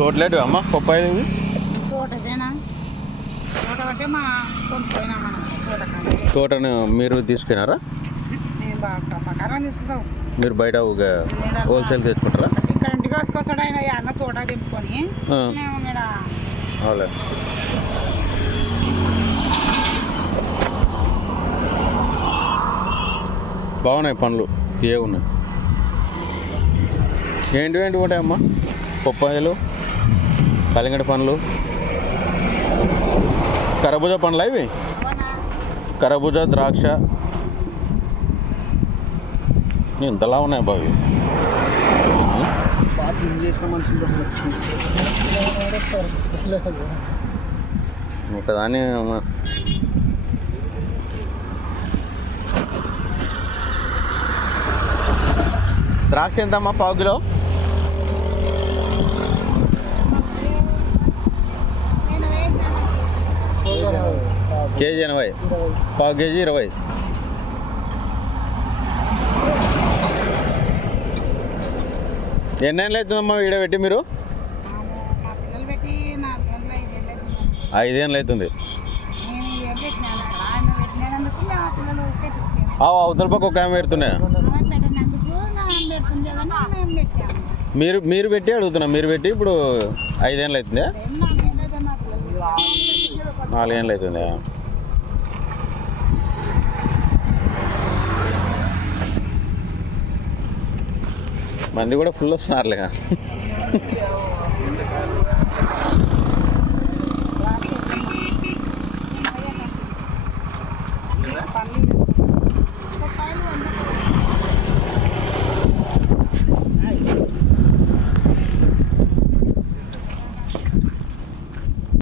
తోటలేటు అమ్మ? పప్పాయి తోటను మీరు తీసుకున్నారా మీరు బయట హోల్సేల్ తెచ్చుకుంటారా? బాగున్నాయి పండ్లు తీయ ఉన్నాయి ఏంటి ఏంటి ఉంటాయమ్మా? పప్పాయలు? కలింగడి పండ్లు. కరబూజ పండ్లు ఇవి? కరబూజ ద్రాక్ష. ఇంతలా ఉన్నాయి బావి. ఒకదాన్ని ద్రాక్ష ఎంతమ్మా పావు కిలో? కేజీ ఎనభై. పావు కేజీ ఇరవై. ఎన్నేళ్ళు అవుతుందమ్మా ఈడ పెట్టి మీరు? ఐదేళ్ళు అవుతుంది. అవతల పక్క ఒక ఆమె పెడుతున్నాయి మీరు మీరు పెట్టి అడుగుతున్నా. మీరు పెట్టి ఇప్పుడు ఐదేళ్ళు అవుతుంది. నాలుగేళ్ళు అవుతుంది. మంది కూడా ఫుల్ వస్తున్నారులే.